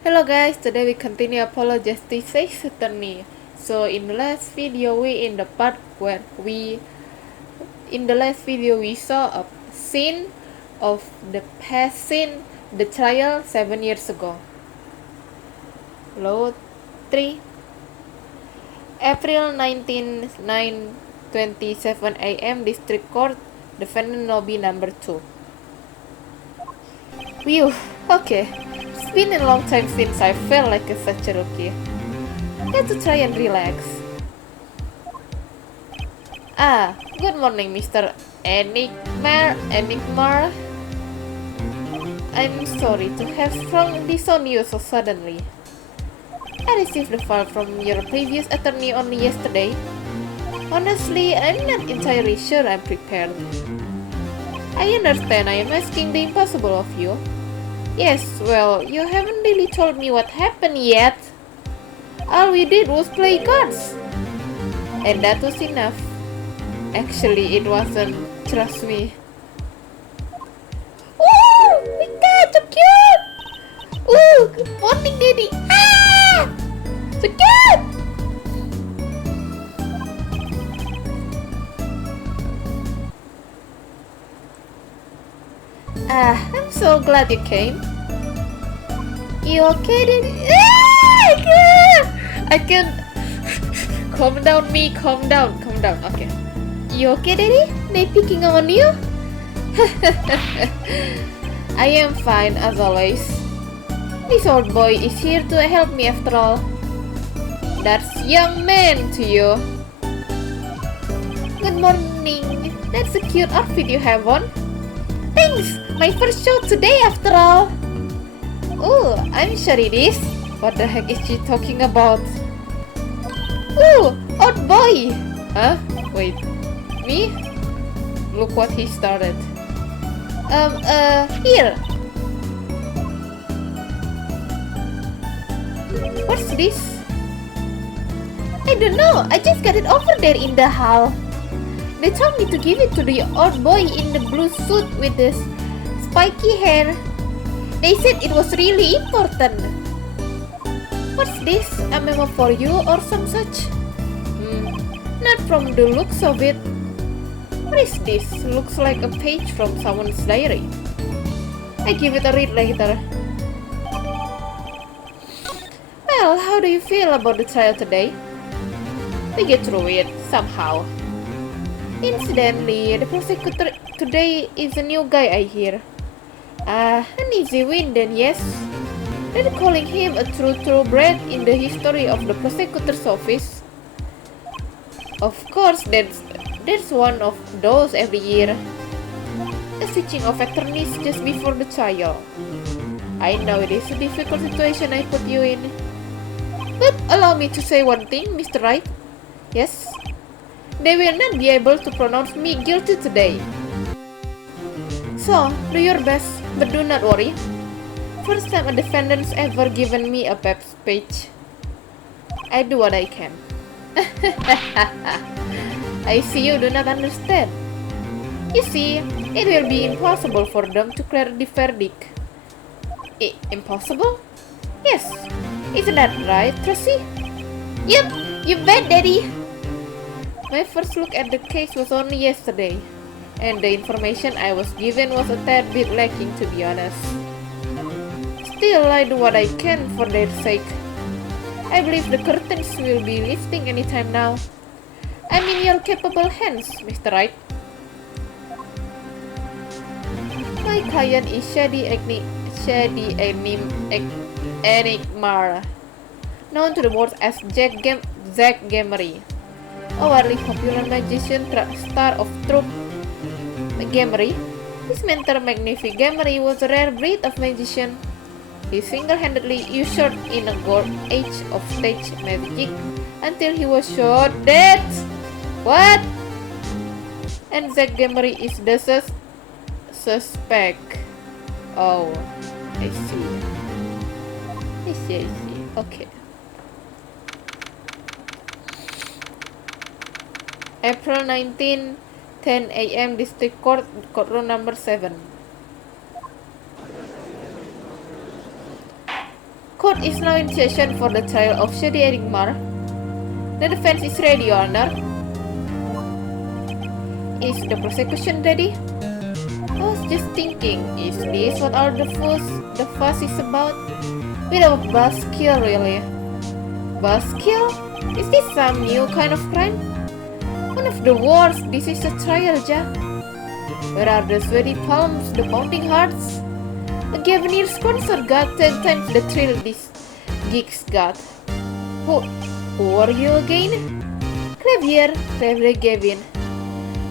Hello guys, today we continue Apologize State's Attorney. So in the last video we saw a scene of the past scene, the trial 7 years ago. Load 3 April 27 a.m. District Court, Defendant Lobby number 2. Phew, okay. It's been a long time since I felt like such a rookie. Had to try and relax. Good morning, Mr. Enigma. I'm sorry to have sprung this on you so suddenly. I received the file from your previous attorney only yesterday. Honestly, I'm not entirely sure I'm prepared. I understand I am asking the impossible of you. Yes, well, you haven't really told me what happened yet. All we did was play cards. And that was enough. Actually, it wasn't. Trust me. Ooh, my god, so cute! Ooh, good morning, Daddy. So cute! I'm so glad you came. You okay, Daddy? I can't. Calm down, calm down. Okay. You okay, Daddy? They picking on you? I am fine as always. This old boy is here to help me after all. That's young man to you. Good morning. That's a cute outfit you have on. Thanks! My first show today after all. Oh, I'm sure it is. What the heck is she talking about? Ooh, old boy! Huh? Wait. Me? Look what he started. Here. What's this? I don't know. I just got it over there in the hall. They told me to give it to the old boy in the blue suit with the spiky hair. They said it was really important. What's this? A memo for you or some such? Not from the looks of it. What is this? Looks like a page from someone's diary. I give it a read later. Well, how do you feel about the trial today? We get through it, somehow. Incidentally, the prosecutor today is a new guy, I hear. An easy win then, yes. They're calling him a true thoroughbred in the history of the prosecutor's office. Of course, there's one of those every year. A switching of attorneys just before the trial. I know it is a difficult situation I put you in. But allow me to say one thing, Mr. Wright. Yes? They will not be able to pronounce me guilty today. So, do your best, but do not worry. First time a defendant's ever given me a pep speech. I do what I can. I see you do not understand. You see, it will be impossible for them to clear the verdict. Impossible? Yes. Isn't that right, Tracy? Yep, you bet, Daddy. My first look at the case was only yesterday, and the information I was given was a tad bit lacking, to be honest. Still, I do what I can for their sake. I believe the curtains will be lifting anytime now. I'm in your capable hands, Mr. Wright. My client is Shady Enigma, known to the world as Zach Gamarye, a widely popular magician star of troupe. Gamarye, his mentor Magnifi Gramarye was a rare breed of magician. He single-handedly usurped in a golden age of stage magic until he was shot dead. What? And Zach Gamarye is the suspect. Oh, I see. Okay. April 19, 10 a.m. District Court, courtroom number 7. Court is now in session for the trial of Shady Enigma. The defense is ready, Your Honor. Is the prosecution ready? I was just thinking, is this what all the fuss is about? With a buzzkill, really? Buzzkill? Is this some new kind of crime? One of the worst. This is a trial, Ja. Where are the sweaty palms, the pounding hearts? A Gavinier's concert got 10 times the thrill this gigs got. Who are you again? Clavier, Gavin.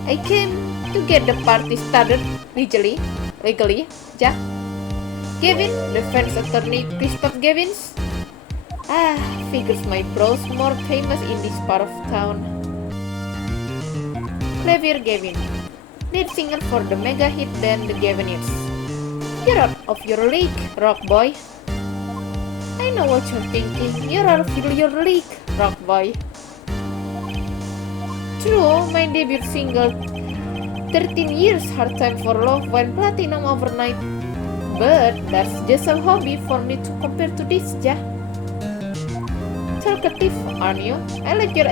I came to get the party started legally, Ja. Gavin, defense attorney Kristoph Gavins. Figures my bro's more famous in this part of town. Clavier Gavin, lead singer for the mega hit band the Gaviniers. You're out of your league, rock boy. I know what you're thinking. You're out of your league, rock boy. True, my debut single 13 years hard time for love went platinum overnight. But that's just a hobby for me to compare to this, Ja. Talkative, aren't you? I like your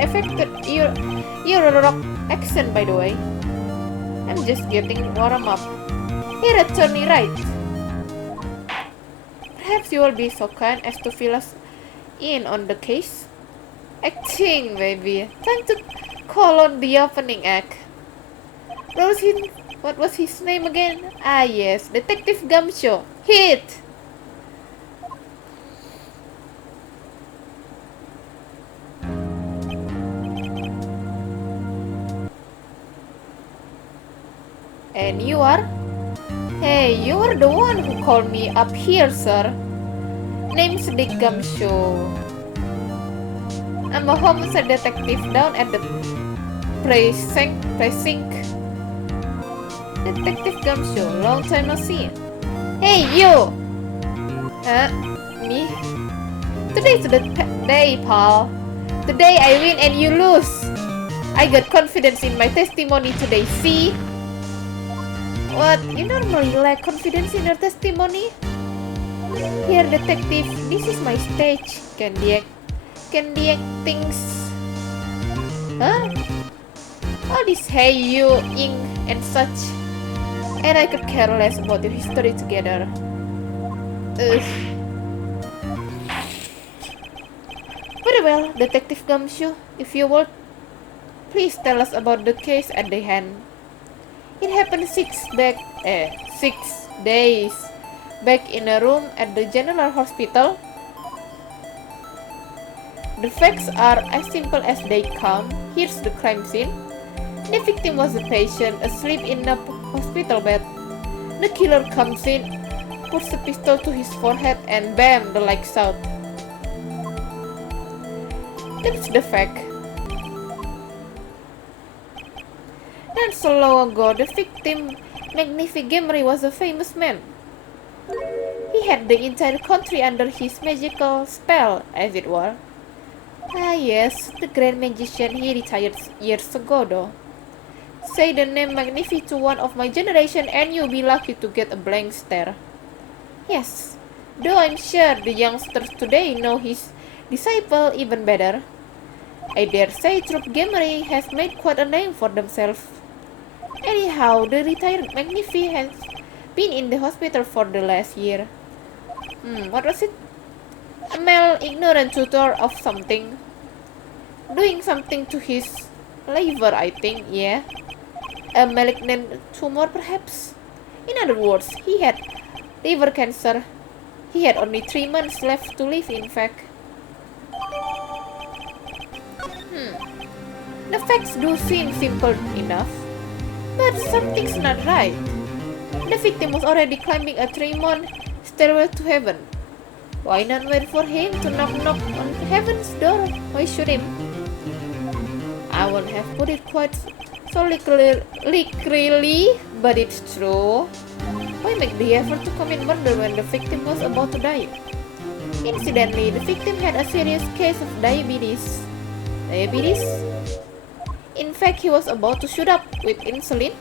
rock accent, by the way. I'm just getting warm up. Here, attorney Wright. Perhaps you will be so kind as to fill us in on the case. Acting, baby. Time to call on the opening act. What was his name again? Yes, Detective Gumshoe. Hit! And you are? Hey, you are the one who called me up here, sir. Name's Dick Gumshoe. I'm a homicide detective down at the precinct. Detective Gumshoe, long time no see. Hey, you! Me? Today's the day, pal. Today I win and you lose. I got confidence in my testimony today, see? What? You normally lack confidence in your testimony? Here, detective, this is my stage. Can the actings? Huh? All this hey, you, ink, and such. And I could care less about your history together. Very well, Detective Gumshoe. If you would, please tell us about the case at the hand. It happened 6 days back in a room at the General Hospital. The facts are as simple as they come. Here's the crime scene. The victim was a patient asleep in a hospital bed. The killer comes in, puts a pistol to his forehead, and bam, the lights out. That's the fact. Not so long ago, the victim, Magnifi Gramarye, was a famous man. He had the entire country under his magical spell, as it were. Yes, the grand magician. He retired years ago, though. Say the name Magnifi to one of my generation and you'll be lucky to get a blank stare. Yes, though I'm sure the youngsters today know his disciple even better. I dare say Troop Gramarye has made quite a name for themselves. Anyhow, the retired Magnifi has been in the hospital for the last year. What was it? A male ignorant tutor of something. Doing something to his liver, I think, yeah. A malignant tumor, perhaps. In other words, he had liver cancer. He had only 3 months left to live, in fact. The facts do seem simple enough, but something's not right. The victim was already climbing a 3-month stairway to heaven. Why not wait for him to knock on heaven's door? Why should him? I won't have put it quite so literally, but it's true. Why make the effort to commit murder when the victim was about to die? Incidentally, the victim had a serious case of diabetes. In fact, he was about to shoot up with insulin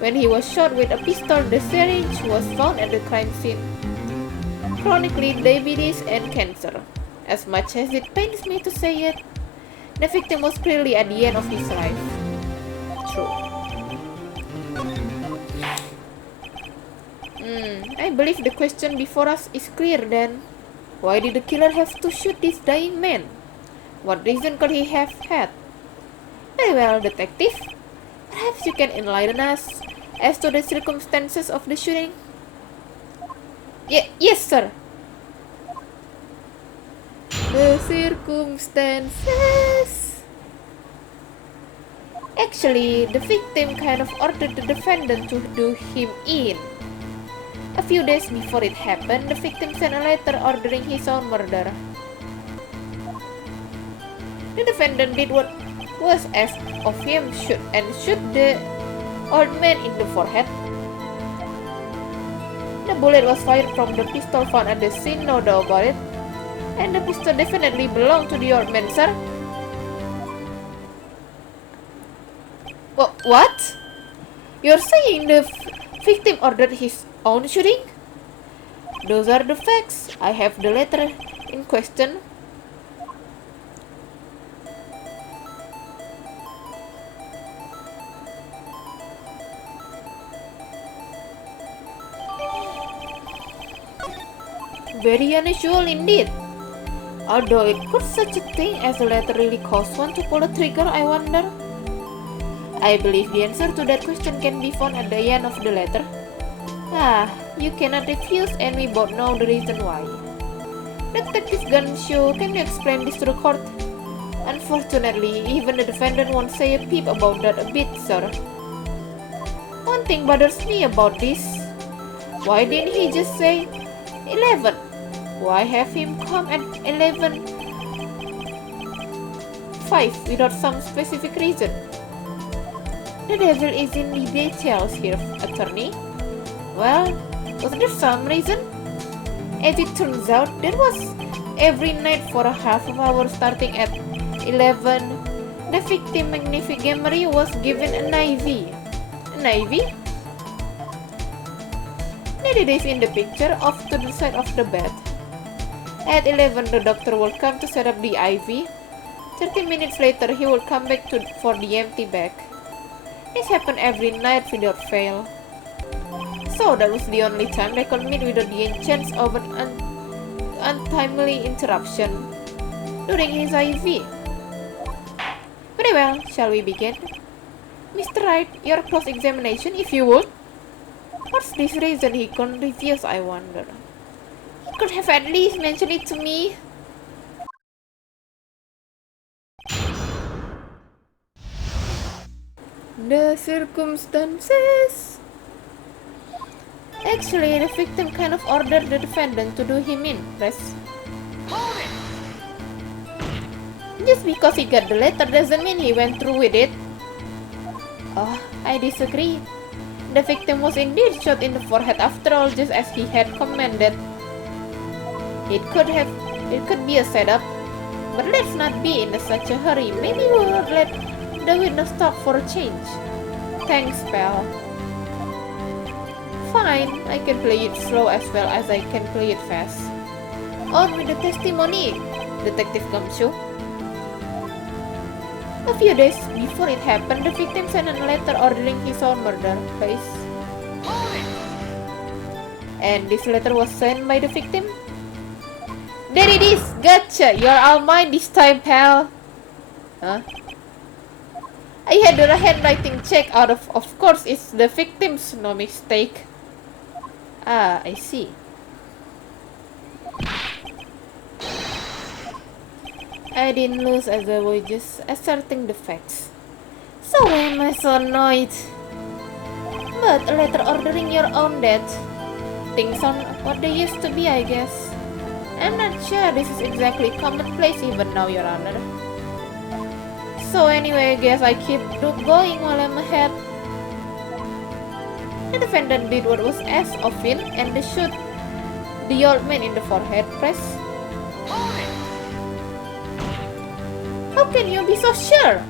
when he was shot with a pistol. The syringe was found at the crime scene. chronically diabetes and cancer. As much as it pains me to say it, the victim was clearly at the end of his life. True. I believe the question before us is clear then. Why did the killer have to shoot this dying man? What reason could he have had? Very well, detective. Perhaps you can enlighten us as to the circumstances of the shooting? Yes, sir. The circumstances. Actually, the victim kind of ordered the defendant to do him in. A few days before it happened, the victim sent a letter ordering his own murder. The defendant did what was asked of him and shoot the old man in the forehead. The bullet was fired from the pistol found at the scene, no doubt about it. And the pistol definitely belonged to the old man, sir. What? You're saying the victim ordered his own shooting? Those are the facts. I have the letter in question. Very unusual indeed. Although it could such a thing as a letter really cause one to pull the trigger, I wonder. I believe the answer to that question can be found at the end of the letter. You cannot refuse, and we both know the reason why. Detective Ganshu, can you explain this to the court? Unfortunately, even the defendant won't say a peep about that a bit, sir. One thing bothers me about this. Why didn't he just say 11? Why have him come at 11:05 without some specific reason? The devil is in the details here, attorney. Well, was there some reason? As it turns out, there was. Every night for a half an hour starting at 11, the victim Magnifi Gramarye was given an IV. An IV? There it is in the picture off to the side of the bed. At 11, the doctor will come to set up the IV. 30 minutes later, he will come back for the empty bag. This happened every night without fail. So that was the only time they could meet without the chance of an untimely interruption during his IV. Very well, shall we begin? Mr. Wright, your cross-examination, if you would. What's this reason he couldn't refuse, I wonder? He could have at least mentioned it to me. The circumstances. Actually, the victim kind of ordered the defendant to do him in, press. Just because he got the letter doesn't mean he went through with it. Oh, I disagree. The victim was indeed shot in the forehead after all, just as he had commanded. It could be a setup, but let's not be in such a hurry. Maybe we'll let the witness talk for a change. Thanks, pal. Fine, I can play it slow as well as I can play it fast. On with the testimony, Detective Gamshu. A few days before it happened, the victim sent a letter ordering his own murder. Please. And this letter was sent by the victim? There it is! Gotcha! You're all mine this time, pal! Huh? I had the handwriting check out of course it's the victim's, no mistake. I see. I didn't lose as I was just asserting the facts. So why am I so annoyed? But a letter ordering your own death. Things aren't what they used to be, I guess. I'm not sure this is exactly commonplace even now, Your Honor. So anyway, I guess I keep going while I'm ahead. The defendant did what was asked of him and shoot the old man in the forehead. Press. How can you be so sure?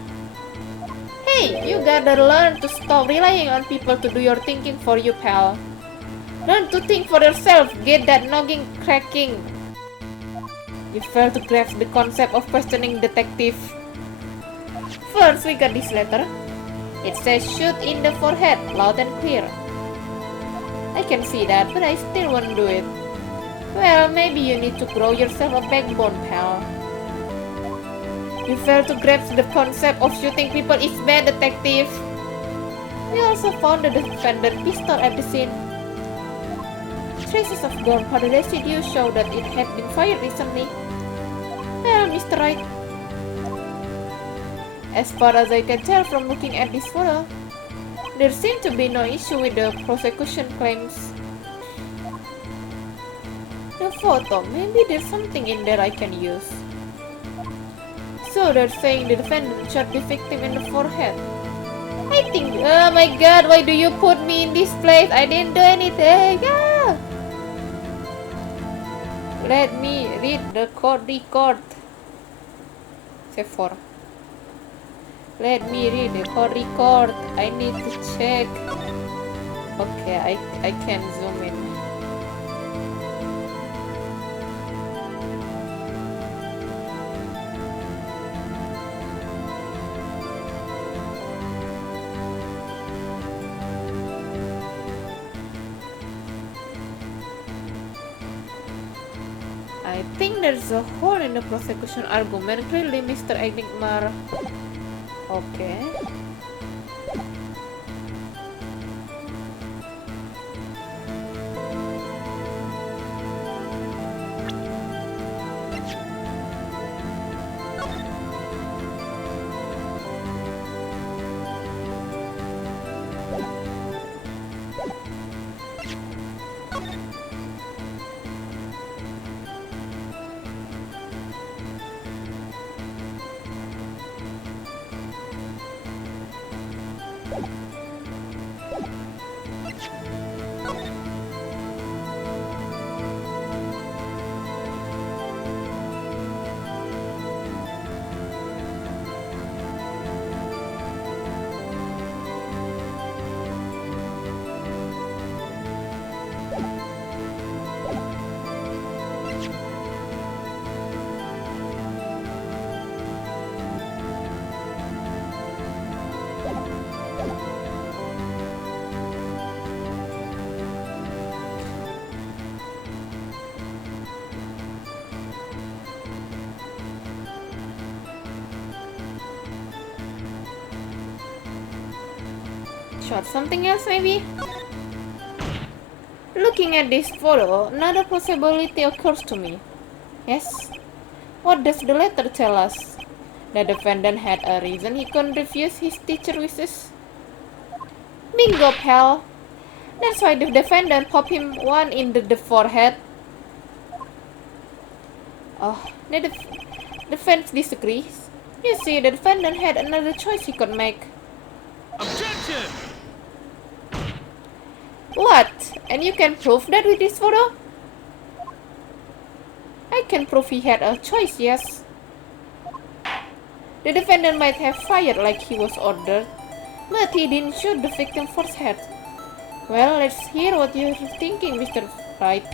Hey, you gotta learn to stop relying on people to do your thinking for you, pal. Learn to think for yourself. Get that noggin cracking. You fail to grasp the concept of questioning detective. First, we got this letter. It says shoot in the forehead, loud and clear. I can see that, but I still won't do it. Well, maybe you need to grow yourself a backbone, pal. You fail to grasp the concept of shooting people is bad, detective. We also found the defendant pistol at the scene. Traces of gunpowder residue show that it had been fired recently. Well, Mr. Wright, as far as I can tell from looking at this photo, there seems to be no issue with the prosecution claims. The photo, maybe there's something in there I can use. So they're saying the defendant shot the victim in the forehead. I think, oh my god, why do you put me in this place? I didn't do anything. Ah! Let me read the court record. Save 4. Let me read the court record. I need to check. Okay, I can zoom in. I think there's a hole in the prosecution argument. Clearly, Mr. Enigma. Okay. Shot something else maybe? Looking at this photo, another possibility occurs to me. Yes? What does the letter tell us? The defendant had a reason he couldn't refuse his teacher's wishes. Bingo, pal! That's why the defendant popped him one in the forehead. Oh, the defense disagrees. You see, the defendant had another choice he could make. Objection! What? And you can prove that with this photo? I can prove he had a choice, yes. The defendant might have fired like he was ordered, but he didn't shoot the victim's forehead. Well, let's hear what you're thinking, Mr. Wright.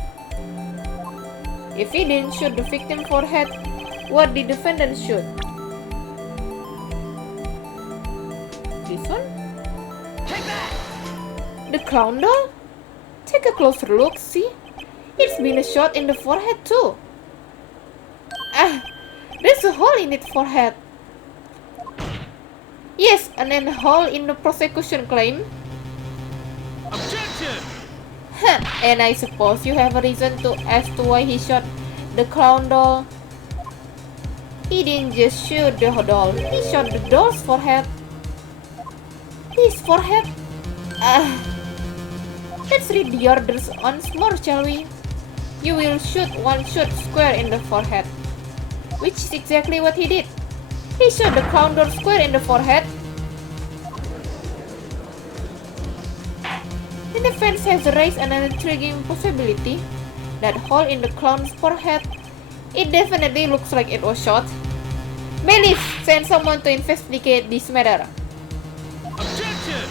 If he didn't shoot the victim's forehead, what did the defendant shoot? This one? Take that! The clown doll? Take a closer look, see? It's been a shot in the forehead too. Ah, there's a hole in its forehead. Yes, and then a hole in the prosecution claim. Objection! Huh, and I suppose you have a reason to as to why he shot the clown doll. He didn't just shoot the doll, he shot the doll's forehead. His forehead? Let's read the orders once more, shall we? You will shoot one shot square in the forehead. Which is exactly what he did. He shot the clown doll square in the forehead. The defense has raised an intriguing possibility. That hole in the clown's forehead, it definitely looks like it was shot. Bailiff, send someone to investigate this matter. Objection!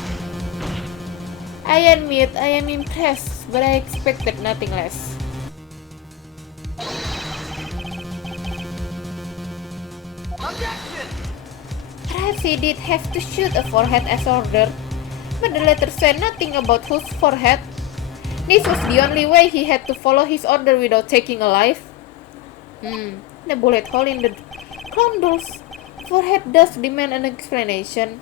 I admit I am impressed. but I expected nothing less. Objection! Perhaps he did have to shoot a forehead as ordered, but the letter said nothing about whose forehead. This was the only way he had to follow his order without taking a life. The bullet hole in the clown doll's forehead does demand an explanation.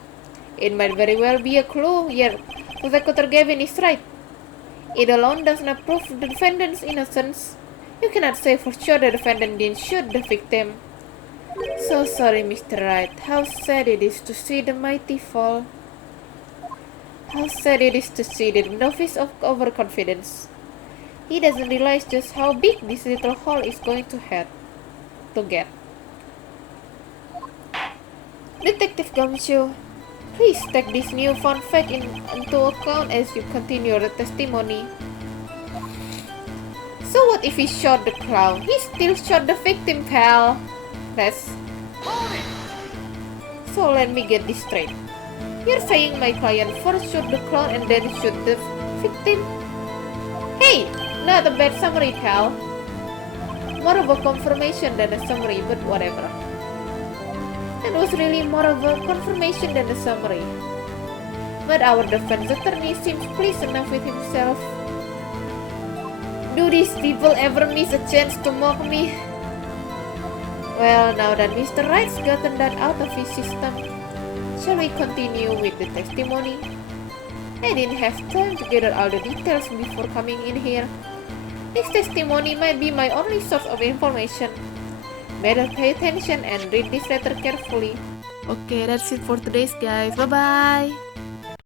It might very well be a clue. Yeah, Prosecutor Gavin is right. It alone does not prove the defendant's innocence. You cannot say for sure the defendant didn't shoot the victim. So sorry, Mr. Wright. How sad it is to see the mighty fall. How sad it is to see the novice of overconfidence. He doesn't realize just how big this little hole is going to get. Detective Gumshoe, please take this newfound fact into account as you continue the testimony. So what if he shot the clown? He still shot the victim, pal. So let me get this straight. You're saying my client first shot the clown and then shoot the victim? Hey, not a bad summary, pal. More of a confirmation than a summary, but whatever. That was really more of a confirmation than a summary. But our defense attorney seems pleased enough with himself. Do these people ever miss a chance to mock me? Well, now that Mr. Wright's gotten that out of his system, shall we continue with the testimony? I didn't have time to gather all the details before coming in here. This testimony might be my only source of information. Better pay attention and read this letter carefully. Okay, that's it for today's guys. Bye bye.